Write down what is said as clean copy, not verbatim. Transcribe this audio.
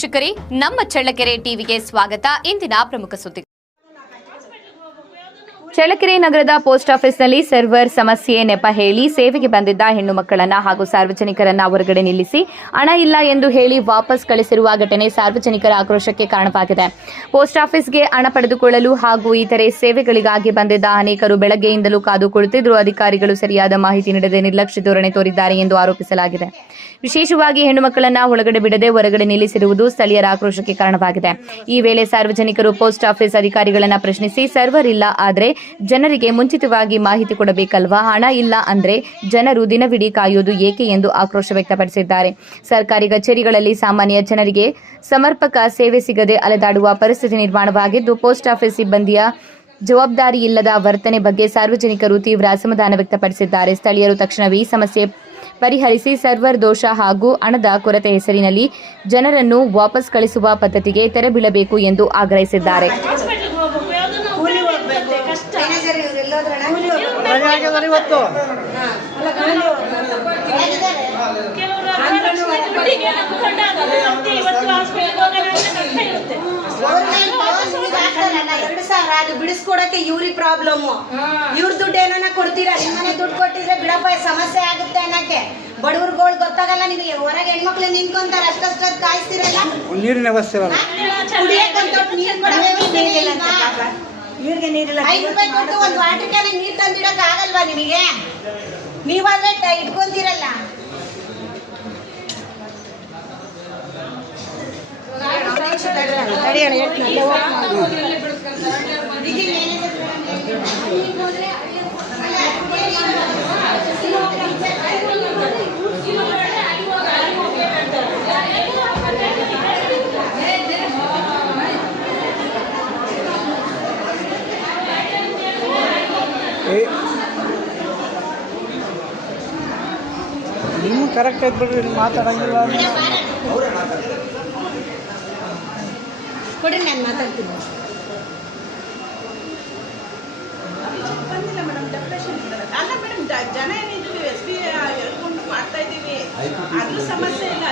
ವೀಕ್ಷಕರೇ, ನಮ್ಮ ಚಳ್ಳಕೆರೆ ಟಿವಿಗೆ ಸ್ವಾಗತ. ಇಂದಿನ ಪ್ರಮುಖ ಸುದ್ದಿ. ಚಳ್ಳಕೆರೆ ನಗರದ ಪೋಸ್ಟ್ ಆಫೀಸ್ನಲ್ಲಿ ಸರ್ವರ್ ಸಮಸ್ಯೆ ನೆಪ ಹೇಳಿ ಸೇವೆಗೆ ಬಂದಿದ್ದ ಹೆಣ್ಣು ಮಕ್ಕಳನ್ನ ಹಾಗೂ ಸಾರ್ವಜನಿಕರನ್ನ ಹೊರಗಡೆ ನಿಲ್ಲಿಸಿ ಹಣ ಇಲ್ಲ ಎಂದು ಹೇಳಿ ವಾಪಸ್ ಕಳಿಸಿರುವ ಘಟನೆ ಸಾರ್ವಜನಿಕರ ಆಕ್ರೋಶಕ್ಕೆ ಕಾರಣವಾಗಿದೆ. ಪೋಸ್ಟ್ ಆಫೀಸ್ಗೆ ಹಣ ಪಡೆದುಕೊಳ್ಳಲು ಹಾಗೂ ಇತರೆ ಸೇವೆಗಳಿಗಾಗಿ ಬಂದಿದ್ದ ಅನೇಕರು ಬೆಳಗ್ಗೆಯಿಂದಲೂ ಕಾದು ಕುಳಿತಿದ್ರು. ಅಧಿಕಾರಿಗಳು ಸರಿಯಾದ ಮಾಹಿತಿ ನೀಡದೆ ನಿರ್ಲಕ್ಷ್ಯ ಧೋರಣೆ ತೋರಿದ್ದಾರೆ ಎಂದು ಆರೋಪಿಸಲಾಗಿದೆ. ವಿಶೇಷವಾಗಿ ಹೆಣ್ಣು ಮಕ್ಕಳನ್ನ ಒಳಗಡೆ ಬಿಡದೆ ಹೊರಗಡೆ ನಿಲ್ಲಿಸಿರುವುದು ಸ್ಥಳೀಯರ ಆಕ್ರೋಶಕ್ಕೆ ಕಾರಣವಾಗಿದೆ. ಈ ವೇಳೆ ಸಾರ್ವಜನಿಕರು ಪೋಸ್ಟ್ ಆಫೀಸ್ ಅಧಿಕಾರಿಗಳನ್ನ ಪ್ರಶ್ನಿಸಿ, ಸರ್ವರ್ ಇಲ್ಲ ಆದ್ರೆ ಜನರಿಗೆ ಮುಂಚಿತವಾಗಿ ಮಾಹಿತಿ ಕೊಡಬೇಕಲ್ವಾ? ಹಣ ಇಲ್ಲ ಅಂದ್ರೆ ಜನರು ದಿನವಿಡೀ ಕಾಯುವುದು ಏಕೆ ಎಂದು ಆಕ್ರೋಶ ವ್ಯಕ್ತಪಡಿಸಿದ್ದಾರೆ. ಸರ್ಕಾರಿ ಕಚೇರಿಗಳಲ್ಲಿ ಸಾಮಾನ್ಯ ಜನರಿಗೆ ಸಮರ್ಪಕ ಸೇವೆ ಸಿಗದೆ ಅಲೆದಾಡುವ ಪರಿಸ್ಥಿತಿ ನಿರ್ಮಾಣವಾಗಿದ್ದು, ಪೋಸ್ಟ್ ಆಫೀಸ್ ಸಿಬ್ಬಂದಿಯ ಜವಾಬ್ದಾರಿ ಇಲ್ಲದ ವರ್ತನೆ ಬಗ್ಗೆ ಸಾರ್ವಜನಿಕರು ತೀವ್ರ ಅಸಮಾಧಾನ ವ್ಯಕ್ತಪಡಿಸಿದ್ದಾರೆ. ಸ್ಥಳೀಯರು ತಕ್ಷಣವೇ ಈ ಸಮಸ್ಯೆ ಪರಿಹರಿಸಿ ಸರ್ವರ್ ದೋಷ ಹಾಗೂ ಹಣದ ಕೊರತೆ ಹೆಸರಿನಲ್ಲಿ ಜನರನ್ನು ವಾಪಸ್ ಕಳಿಸುವ ಪದ್ಧತಿಗೆ ತೆರೆ ಬೀಳಬೇಕು ಎಂದು ಆಗ್ರಹಿಸಿದ್ದಾರೆ. ಬಿಡಿಸ್ಕೊಡಕ್ಕೆ ಇವ್ರಿಗೆ ಪ್ರಾಬ್ಲಮ್. ಇವ್ರ ದುಡ್ಡು ಏನಾನ ಕೊಡ್ತೀರಾ? ನಿಮ್ಮನೆ ದುಡ್ಡು ಕೊಟ್ಟಿದ್ರೆ ಬಿಡಪ್ಪ ಸಮಸ್ಯೆ ಆಗುತ್ತೆ ಅನ್ನಕ್ಕೆ. ಬಡವ್ರುಗಳು ಗೊತ್ತಾಗಲ್ಲ ನಿಮಗೆ. ಹೊರಗೆ ಹೆಣ್ಮಕ್ಳು ನಿಂತ್ಕೊಂತಾರೆ, ಅಷ್ಟೊತ್ತದ್ ಕಾಯಿಸ್ತಿರಲ್ಲ. ನೀರಿನ ವ್ಯವಸ್ಥೆ ಇವ್ರಿಗೆ ನೀರಿಲ್ಲ. 5 ರೂಪಾಯಿ ಕೊಟ್ಟು ಒಂದು ವಾಟರ್ ಕ್ಯಾನ್ ನೀರು ತಂದಿಡಕ್ ಆಗಲ್ವಾ ನಿಮಗೆ? ನೀವಾದ್ರೆ ಇಟ್ಕೊಂತೀರಲ್ಲ. ನೀವು ಕರೆಕ್ಟ್ ಆಗಿ ಬಿಡ್ರಿ, ಮಾತಾಡಂಗಿಲ್ಲ. ಕೊಡ್ರಿ, ನಾನು ಮಾತಾಡ್ತೀನಿ. ಬಂದಿಲ್ಲ ಮೇಡಮ್, ಡೆಪ್ರೆಷನ್ ಅಲ್ಲ ಮೇಡಮ್. ಜನ ಏನಿದ್ದೀವಿ, ಎಸ್ ಪಿ ಹೇಳ್ಕೊಂಡು ಮಾಡ್ತಾ ಇದ್ದೀವಿ. ಅದ್ರ ಸಮಸ್ಯೆ ಇಲ್ಲ.